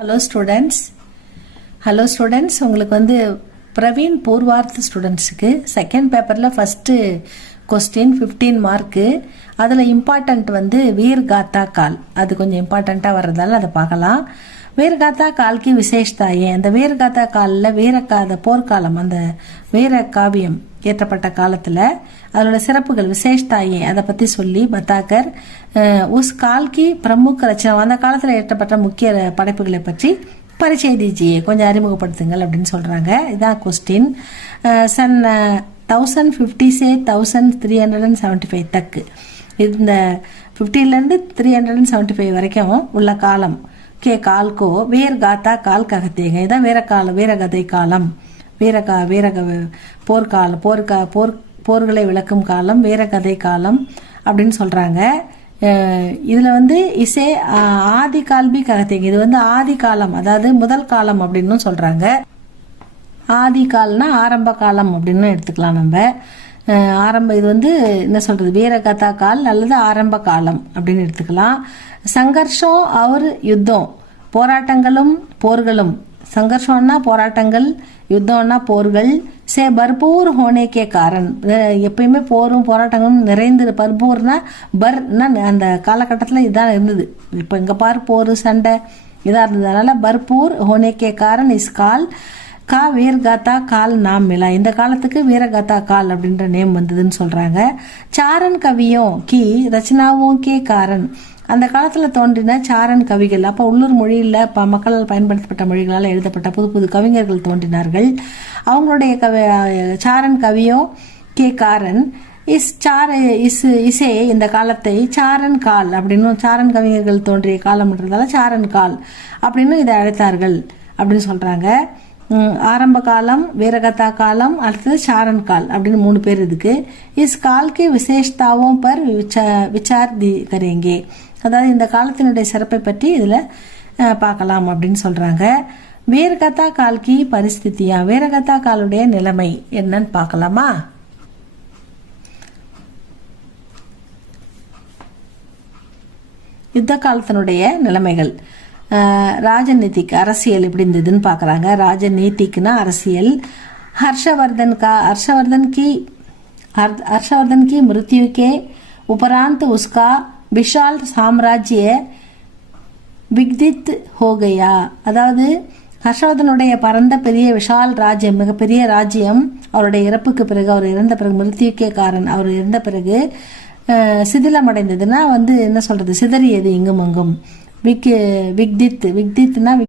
Hello students உங்களுக்கு வந்து பிரவீன் பூர்வார்த்த ஸ்டூடெண்ட்ஸுக்கு செகண்ட் பேப்பரில் ஃபஸ்ட்டு கொஸ்டின் 15 மார்க்கு. அதில் இம்பார்ட்டண்ட் வந்து வீர்காத்தா கால், அது கொஞ்சம் இம்பார்ட்டண்ட்டாக வர்றதால அதை பார்க்கலாம். வீர்காத்தா கால்க்கு விசேஷதா ஏன், அந்த வீர்காத்தா காலில் வீரக்காத போர்க்காலம், அந்த வீர காவியம் ஏற்றப்பட்ட காலத்தில் அதோட சிறப்புகள் விசேஷதா ஏன் அதை பற்றி சொல்லி பத்தாக்கர் உஸ் கால்கி பிரமுக ரச்சனை, அந்த காலத்தில் ஏற்றப்பட்ட முக்கிய படைப்புகளை பற்றி பரிச்சய தீஜியே, கொஞ்சம் அறிமுகப்படுத்துங்கள் அப்படின்னு சொல்கிறாங்க. இதான் கொஸ்டின். சன் 1050 से 1375 தக்கு, இந்த 50லேருந்து 375 வரைக்கும் உள்ள காலம் கே கால்கோ வீர்காத்தா கால் ககத்தேங்க. இதான் வீரகதை காலம், போர்களை விளக்கும் காலம், வீரகதை காலம் அப்படின்னு சொல்றாங்க. இதுல வந்து இசை ஆதி கால்பி ககத்தேங்க, இது வந்து ஆதி காலம், அதாவது முதல் காலம் அப்படின்னு சொல்றாங்க. ஆதி கால்னா ஆரம்ப காலம் அப்படின்னு எடுத்துக்கலாம் நம்ம. இது வந்து என்ன சொல்றது, வீரகதா கால் அல்லது ஆரம்ப காலம் அப்படின்னு எடுத்துக்கலாம். சங்கர்ஷம் அவர் யுத்தம், போராட்டங்களும் போர்களும், சங்கர்ஷம்னா போராட்டங்கள், யுத்தம்னா போர்கள், சே பர்பூர் ஹோனேக்கே காரன், எப்பயுமே போரும் போராட்டங்களும் நிறைந்து, பர்பூர்னா பர்னா அந்த காலகட்டத்தில் இதான் இருந்தது. இப்போ இங்கே பாரு போர் சண்டை இதாக இருந்தது, அதனால பர்பூர் ஹோனேக்கே காரன் இஸ் கால் கா வீர்காத்தா கால் நாம் மிலா, இந்த காலத்துக்கு வீரகாத்தா கால் அப்படின்ற நேம் வந்ததுன்னு சொல்றாங்க. சாரன் கவியும் கி ரச்சனாவும் கே காரன், அந்த காலத்தில் தோன்றின சாரன் கவிகள், அப்போ உள்ளூர் மொழியில் மக்களால் பயன்படுத்தப்பட்ட மொழிகளால் எழுதப்பட்ட புது புது கவிஞர்கள் தோன்றினார்கள். அவங்களுடைய சாரன் கவியோ கே காரன் இசே இந்த காலத்தை சாரன் கால் அப்படின்னு, சாரன் கவிஞர்கள் தோன்றிய காலம்ன்றதால சாரன் கால் அப்படின்னு இதை அழைத்தார்கள் அப்படின்னு சொல்றாங்க. ஆரம்ப காலம், வீரகதா காலம், அடுத்தது சாரன் கால் அப்படின்னு 3 பேர் இதுக்கு. இஸ் கால்கே விசேஷதாவும் பர் விசார் கரேங்கே, அதாவது இந்த காலத்தினுடைய சிறப்பை பற்றி இதுல பார்க்கலாம் அப்படின்னு சொல்றாங்க. வீரகதா கால்கி பரிஸ்திதியா, வீரகதா காலுடைய நிலைமை என்னன்னு பார்க்கலாமா? யுத்த காலத்தினுடைய நிலைமைகள். ராஜநீதிக் அரசியல் எப்படி இருந்ததுன்னு பார்க்குறாங்க. ராஜநீதிக்னா அரசியல். हर्षवर्धन की मृत्यु के उपरांत उसका विशाल साम्राज्य विघटित हो गया, அதாவது ஹர்ஷவர்தனுடைய பரந்த பெரிய விஷால் ராஜ்யம், மிகப்பெரிய ராஜ்யம் அவருடைய இறப்புக்கு பிறகு, அவர் இறந்த பிறகு, மிருத்யுக்கே காரன் அவர் இறந்த பிறகு சிதிலம் அடைந்ததுன்னா வந்து என்ன சொல்றது, சிதறியது இங்கும் அங்கும். விக்தித்னா